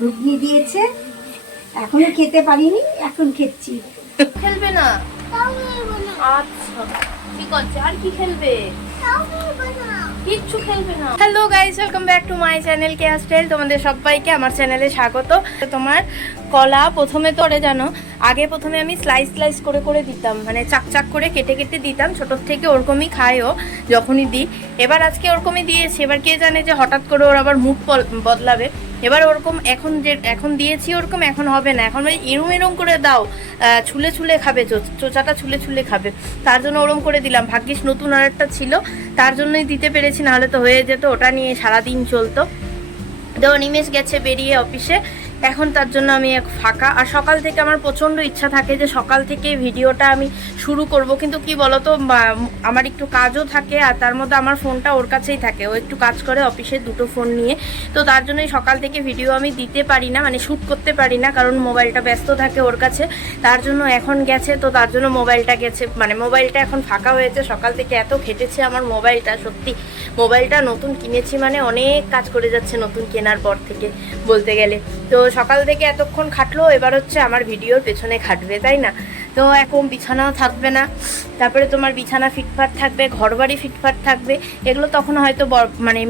ঘুগনি দিয়েছে, এখনো খেতে পারিনি, এখন খেচ্ছি। খেলবে না? আচ্ছা ঠিক আছে, আর কি খেলবে? কিচ্ছু খেলবে না। Hello guys, welcome back to my channel Keya style. তোমাদের সবাইকে আমার চ্যানেলে স্বাগত। তোমার কলা প্রথমে তো জানো, আগে প্রথমে আমি স্লাইস স্লাইস করে করে দিতাম, মানে চাক চাক করে কেটে কেটে দিতাম। ছোটোর থেকে ওরকমই খায়ও যখনই দিই। এবার আজকে ওরকমই দিয়েছি। এবার কে জানে যে হঠাৎ করে ওর আবার মুড বদলাবে। এবার ওরকম এখন দিয়েছি ওরকম এখন হবে না। এখন মানে এরম এরম করে দাও, ছুলে ছুলে খাবে, চোচাটা ছুলে ছুলে খাবে। তার জন্য ওরম করে দিলাম। ভাগ্যিস নতুন আর একটা ছিল, তার জন্যই দিতে পেরেছি, নাহলে তো হয়ে যেত। ওটা নিয়ে সারাদিন চলতো। তো নিমেষ গেছে বেরিয়ে অফিসে, এখন তার জন্য আমি এক ফাঁকা। আর সকাল থেকে আমার প্রচণ্ড ইচ্ছা থাকে যে সকাল থেকে ভিডিওটা আমি শুরু করব, কিন্তু কি বলতো, আমার একটু কাজও থাকে, আর তার মধ্যে আমার ফোনটা ওর কাছেই থাকে। ও একটু কাজ করে অফিসে, দুটো ফোন নিয়ে। তো তার জন্যই সকাল থেকে ভিডিও আমি দিতে পারি না, মানে শ্যুট করতে পারি না, কারণ মোবাইলটা ব্যস্ত থাকে ওর কাছে। তার জন্য এখন গেছে, তো তার জন্য মোবাইলটা গেছে, মানে মোবাইলটা এখন ফাঁকা হয়েছে। সকাল থেকে এত খেটেছে আমার মোবাইলটা, সত্যি। মোবাইলটা নতুন কিনেছি মানে অনেক কাজ করে যাচ্ছে নতুন কেনার পর থেকে বলতে গেলে। তো সকাল থেকে এতক্ষণ খাটলো, এবার হচ্ছে আমার ভিডিওর পেছনে খাটবে, তাই না? তো এখন বিছানাও থাকবে না, তারপরে তোমার বিছানা ফিটফাট থাকবে, ঘরবাড়ি ফিটফাট থাকবে। এগুলো তখন হয়তো মানে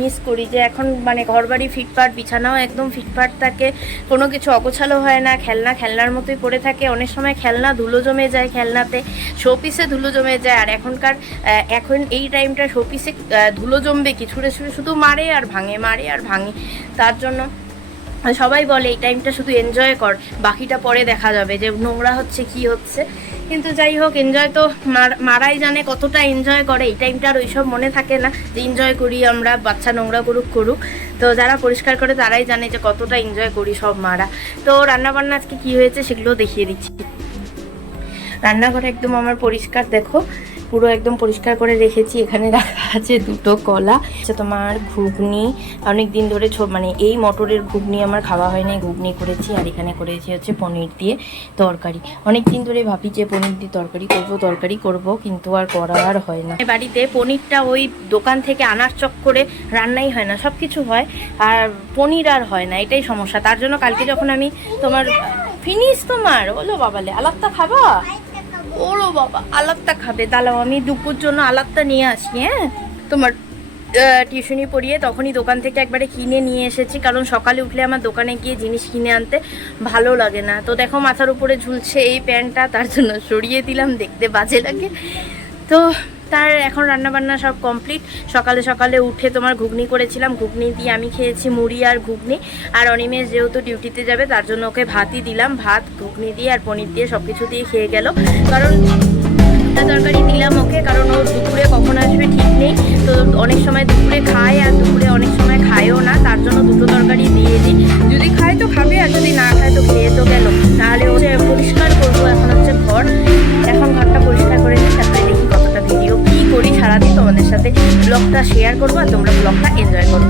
মিস করি যে এখন মানে ঘরবাড়ি ফিটফাট, বিছানাও একদম ফিটফাট থাকে, কোনো কিছু অগোছালো হয় না। খেলনার মতোই পড়ে থাকে। অনেক সময় খেলনা ধুলো জমে যায়, খেলনাতে শোপিসে ধুলো জমে যায়। আর এখন এই টাইমটা শোপিসে ধুলো জমবে কি, ছুঁড়ে ছুঁড়ে শুধু মারে আর ভাঙে, মারে আর ভাঙে। তার জন্য সবাই বলে এই টাইমটা শুধু এনজয় কর, বাকিটা পরে দেখা যাবে যে নোংরা হচ্ছে কি হচ্ছে। কিন্তু যাই হোক, এনজয় তো মারাই জানে কতটা এনজয় করে। এই টাইমটা আর ওইসব মনে থাকে না যে এনজয় করি আমরা, বাচ্চা নোংরা করুক। তো যারা পরিষ্কার করে তারাই জানে যে কতটা এনজয় করি সব মারা। তো রান্নাবান্না আজকে কী হয়েছে সেগুলো দেখিয়ে দিচ্ছি। রান্নাঘর একদম আমার পরিষ্কার, দেখো পুরো একদম পরিষ্কার করে রেখেছি। এখানে রাখা আছে দুটো কলা, তোমার ঘুগনি। অনেক দিন ধরে মানে এই মটরের ঘুগনি আমার খাওয়া হয়নি, ঘুগনি করেছি। আর এখানে করেছি হচ্ছে পনির দিয়ে তরকারি। অনেক দিন ধরে ভাবি যে পনির দিয়ে তরকারি করব, কিন্তু আর করা আর হয় না। বাড়িতে পনিরটা ওই দোকান থেকে আনার চক্করে রান্নাই হয় না, সব কিছু হয় আর পনির আর হয় না, এটাই সমস্যা। তার জন্য কালকে যখন আমি তোমার ফিনিশ তোমার ওলো বাবালে আলাদা খাবা, ওরো বাবা আলাদা খাবে, দাঁড়াও আমি দুপুর জন্য আলাদা নিয়ে আসি। হ্যাঁ, তোমার টিউশনি পড়িয়ে তখনই দোকান থেকে একবারে কিনে নিয়ে এসেছি, কারণ সকালে উঠলে আমার দোকানে গিয়ে জিনিস কিনে আনতে ভালো লাগে না। তো দেখো মাথার উপরে ঝুলছে এই প্যান্টটা, তার জন্য সরিয়ে দিলাম, দেখতে বাজে লাগে। তো তার এখন রান্নাবান্না সব কমপ্লিট। সকালে উঠে তোমার ঘুগনি করেছিলাম, ঘুগনি দিয়ে আমি খেয়েছি মুড়ি আর ঘুগনি। আর অনিমেষ যেহেতু ডিউটিতে যাবে তার জন্য ওকে ভাতই দিলাম, ভাত ঘুগনি দিয়ে আর পনির দিয়ে সব কিছু দিয়ে খেয়ে গেল। কারণ তরকারি দিলাম ওকে, কারণ ও দুপুরে কখন আসবে ঠিক নেই। তো অনেক সময় দুপুরে খায় আর দুপুরে অনেক সময় খায়ও না, তার জন্য দুটো তরকারি দিয়ে দিই। যদি খায় তো খাবে, আর যদি না খায় তো খেয়ে তো গেল। তাহলে হচ্ছে পরিষ্কার করবো, এখন হচ্ছে এখন ঘরটা পরিষ্কার করে নিই, তারপরে দেখি কতটা ভিডিও কী করি সারাদিন তোমাদের সাথে ব্লগটা শেয়ার করবো, আর তোমরা ব্লগটা এনজয় করো।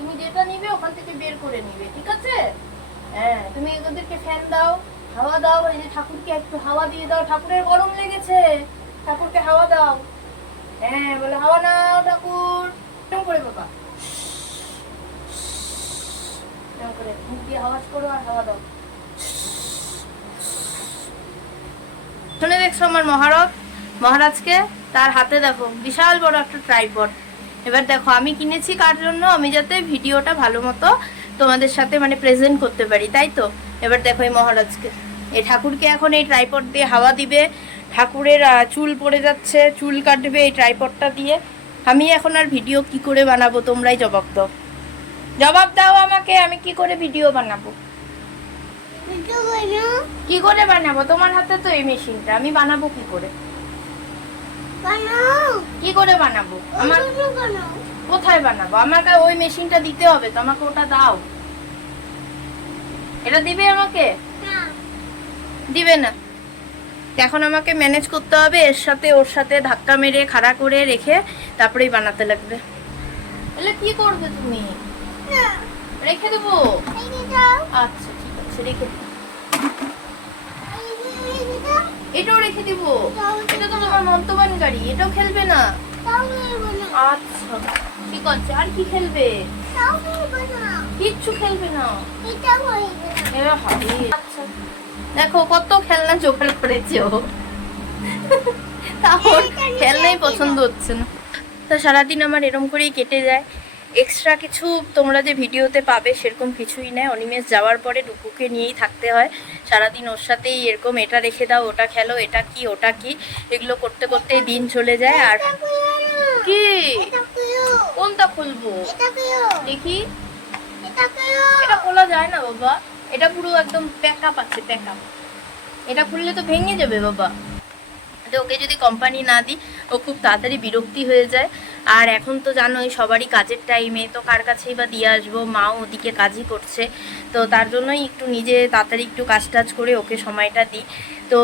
তুমি যেটা নিবে ওখান থেকে বের করে নিবে, ঠিক আছে? হ্যাঁ, তুমি এদেরকে ফ্যান দাও, হাওয়া দাও। এই যে ঠাকুরকে একটু হাওয়া দিয়ে দাও, ঠাকুরের গরম লেগেছে, ঠাকুরকে হাওয়া দাও। হ্যাঁ, বলে হাওয়া নাও ঠাকুর। এরকম করে বাবা, এরকম করে মুখ দিয়ে আওয়াজ করো আর হাওয়া দাও। শুনে দেখছো আমার মহারাজকে, তার হাতে দেখো বিশাল বড় একটা ট্রাইপড। এবার দেখো আমি কিনেছি কার জন্য, আমি যাতে ভিডিওটা ভালো মতো তোমাদের সাথে মানে প্রেজেন্ট করতে পারি, তাই তো। এবার দেখো এই মহারাজকে, এই ঠাকুরকে এখন এই ট্রাইপড দিয়ে হাওয়া দিবে। ঠাকুরের চুল পড়ে যাচ্ছে, চুল কাটবে এই ট্রাইপডটা দিয়ে। আমি এখন আর ভিডিও কি করে বানাবো, তোমরাই জবাব দাও আমাকে, আমি কি করে ভিডিও বানাবো? কি করে বানাবো? তোমার হাতে তো এই মেশিনটা, আমি বানাবো কি করে? কি করে বানাবো? আমার কোথায় বানাবো? আমাকে ওই মেশিনটা দিতে হবে তো, আমাকে ওটা দাও। এটা দিবে আমাকে? দিবে না। এখন আমাকে ম্যানেজ করতে হবে, এর সাথে ওর সাথে ধাক্কা মেরে খাড়া করে রেখে তারপরেই বানাতে লাগবে। তাহলে কি করবে তুমি? রেখে দেবো। আচ্ছা ঠিক আছে, রেখে দেবো। এটাও রেখে দিব। এটা তো তোমার মন্তবান গাড়ি, এটাও খেলবে না। আচ্ছা ঠিক আছে, আর কি খেলবে? কিচ্ছু খেলবে না। আচ্ছা দেখো কত খেলনা জোগাড় করেছে ও, তাও খেলনাই পছন্দ হচ্ছে না। তা সারাদিন আমার এরম করেই কেটে যায়। এক্সট্রা কিছু তোমরা যে ভিডিওতে পাবে সেরকম কিছুই নেই। অনিমেষ যাওয়ার পরে ডুকুকে নিয়েই থাকতে হয় সারাদিন, ওর সাথেই এরকম এটা রেখে দাও, ওটা খেলো, এটা কি ওটা কি, এগুলো করতে করতে দিন চলে যায়। আর কি কোনটা খুলবো দেখি? এটা খোলা যায় না বাবা, এটা পুরো একদম প্যাকআপ আছে, প্যাকআপ। এটা খুললে তো ভেঙে যাবে বাবা। তো ওকে যদি কোম্পানি না দিই ও খুব তাড়াতাড়ি বিরক্তি হয়ে যায়। আর এখন তো জানোই সবারই কাজের টাইমে, তো কার কাছেই বা দিয়ে আসবো, মাও ওদিকে কাজই করছে, তো তার জন্যই একটু নিজে তাড়াতাড়ি একটু কাজ টাজ করে ওকে সময়টা দিই। তো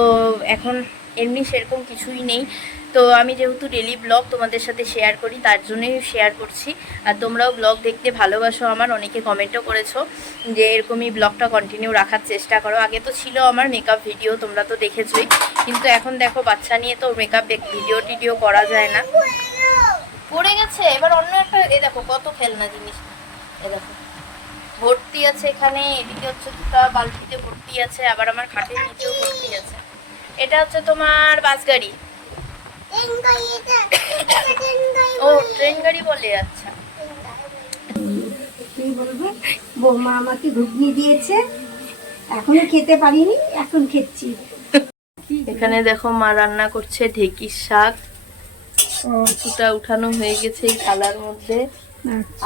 এখন এমনি সেরকম কিছুই নেই। তো আমি যেহেতু ডেলি ব্লগ তোমাদের সাথে শেয়ার করি তার জন্যই শেয়ার করছি। আর তোমরাও ব্লগ দেখতে ভালোবাসো, আমার অনেকে কমেন্টও করেছো যে এরকমই ব্লগটা কন্টিনিউ রাখার চেষ্টা করো। আগে তো ছিল আমার মেকআপ ভিডিও, তোমরা তো দেখেছোই, কিন্তু এখন দেখো বাচ্চা নিয়ে তো মেকআপ ভিডিও টিডিও করা যায় না। পড়ে গেছে, এবার অন্য একটা। এ দেখো কত খেলনা জিনিস, এ দেখো ভর্তি আছে এখানে, এদিকে হচ্ছে দুটা বালতিতে ভর্তি আছে, আবার আমার খাটের নিচেও ভর্তি আছে। এটা হচ্ছে তোমার বাস গাড়ি। ও ট্রেন গাড়ি বলে, আচ্ছা। তুই বলবে বৌমা আমাকে ঘুগনি দিয়েছে, এখনো খেতে পারিনি, এখন খেচ্ছি। এখানে দেখো মা রান্না করছে ঢেঁকির শাক, কিছুটা উঠানো হয়ে গেছে এই থালার মধ্যে।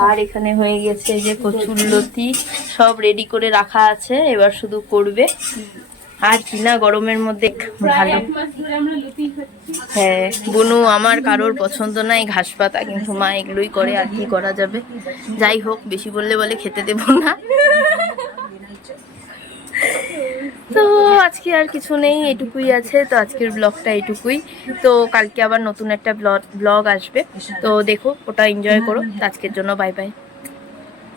আর এখানে হয়ে গেছে যে কচুরলতি, সব রেডি করে রাখা আছে, এবার শুধু করবে। আর কি না গরমের মধ্যে ভালো। হ্যাঁ বুনু, আমার কারোর পছন্দ নাই ঘাস পাতা, কিন্তু মা এগুলোই করে, আর কি করা যাবে। যাই হোক, বেশি বললে বলে খেতে দেবো না। তো আজকে আর কিছু নেই, এটুকুই আছে। তো আজকের ব্লগটা এটুকুই। তো কালকে আবার নতুন একটা ব্লগ আসবে, তো দেখো, ওটা এনজয় করো। আজকের জন্য বাই বাই।